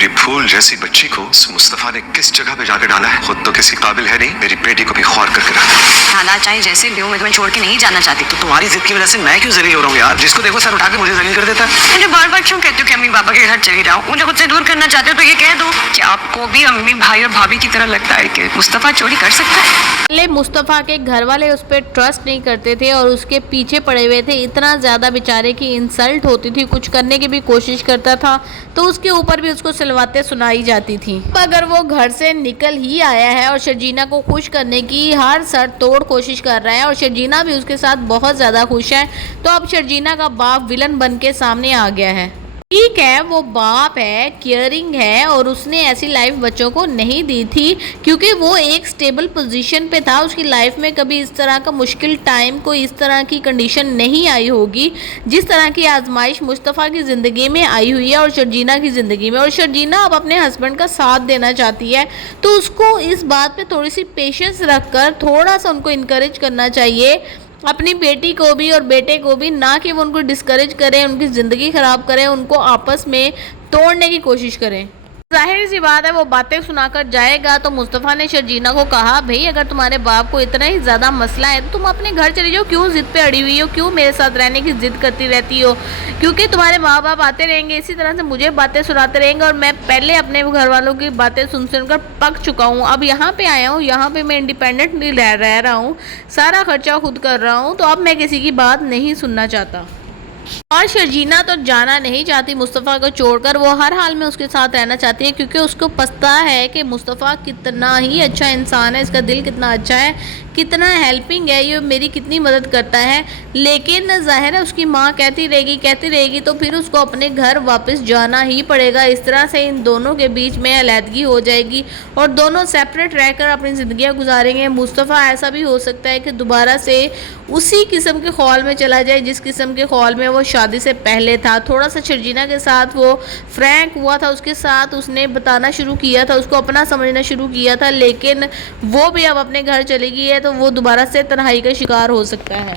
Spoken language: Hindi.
मेरी फूल जैसी बच्ची को उस मुस्तफा ने किस जगह पे जाकर डाला है? खुद तो किसी काबिल है नहीं, मेरी बेटी को भी ख्वार करके रखा। हालात चाहे जैसे भी हो, मैं तुम्हें छोड़ के नहीं जाना चाहती। तो तुम्हारी जिद की वजह से मैं क्यों जलील हो रहा हूँ यार? जिसको देखो सर उठा के मुझे जलील कर देता है। मुझे बार बार क्यों कहते हो कि अम्मी पापा के घर चली जाओ? मुझे खुद से दूर करना चाहते हो तो ये कह दो कि आपको भी अम्मी भाई और भाभी की तरह लगता है कि मुस्तफा चोरी कर सकता है। पहले मुस्तफ़ा के घर वाले उस पर ट्रस्ट नहीं करते थे और उसके पीछे पड़े हुए थे। इतना ज़्यादा बेचारे की इंसल्ट होती थी, कुछ करने की भी कोशिश करता था तो उसके ऊपर भी उसको सलवातें सुनाई जाती थी। अगर वो घर से निकल ही आया है और शर्जीना को खुश करने की हर सर तोड़ कोशिश कर रहा है और शर्जीना भी उसके साथ बहुत ज़्यादा खुश है, तो अब शर्जीना का बाप विलन बन के सामने आ गया है। ठीक है, वो बाप है, केयरिंग है और उसने ऐसी लाइफ बच्चों को नहीं दी थी क्योंकि वो एक स्टेबल पोजीशन पे था। उसकी लाइफ में कभी इस तरह का मुश्किल टाइम, कोई इस तरह की कंडीशन नहीं आई होगी जिस तरह की आजमाइश मुस्तफ़ा की ज़िंदगी में आई हुई है और शर्जीना की ज़िंदगी में। और शर्जीना अब अपने हस्बैंड का साथ देना चाहती है तो उसको इस बात पर थोड़ी सी पेशेंस रख कर थोड़ा सा उनको इनकरेज करना चाहिए, अपनी बेटी को भी और बेटे को भी, ना कि वो उनको डिस्करेज करें, उनकी ज़िंदगी ख़राब करें, उनको आपस में तोड़ने की कोशिश करें। जाहिर सी बात है वो बातें सुनाकर जाएगा। तो मुस्तफ़ा ने शर्जीना को कहा, भाई अगर तुम्हारे बाप को इतना ही ज़्यादा मसला है तो तुम अपने घर चले जाओ, क्यों ज़िद पे अड़ी हुई हो, क्यों मेरे साथ रहने की ज़िद करती रहती हो? क्योंकि तुम्हारे माँ बाप आते रहेंगे इसी तरह से मुझे बातें सुनाते रहेंगे और मैं पहले अपने घर वालों की बातें सुनकर पक चुका हूँ। अब यहाँ पर आया हूँ, यहाँ पर मैं इंडिपेंडेंटली रह रहा हूँ, सारा खर्चा खुद कर रहा हूँ, तो अब मैं किसी की बात नहीं सुनना चाहता। और शर्जीना तो जाना नहीं चाहती मुस्तफ़ा को छोड़कर, वो हर हाल में उसके साथ रहना चाहती है क्योंकि उसको पता है कि मुस्तफ़ा कितना ही अच्छा इंसान है, इसका दिल कितना अच्छा है, कितना हेल्पिंग है, ये मेरी कितनी मदद करता है। लेकिन ज़ाहिर है उसकी माँ कहती रहेगी तो फिर उसको अपने घर वापस जाना ही पड़ेगा। इस तरह से इन दोनों के बीच में अलहदगी हो जाएगी और दोनों सेपरेट रहकर अपनी ज़िंदगियाँ गुजारेंगे। मुस्तफ़ा ऐसा भी हो सकता है कि दोबारा से उसी किस्म के ख्याल में चला जाए जिस किस्म के ख्याल में वो शादी से पहले था। थोड़ा सा शर्जीना के साथ वो फ्रैंक हुआ था, उसके साथ उसने बताना शुरू किया था, उसको अपना समझना शुरू किया था, लेकिन वो भी अब अपने घर चली गई है तो वो दोबारा से तन्हाई का शिकार हो सकता है।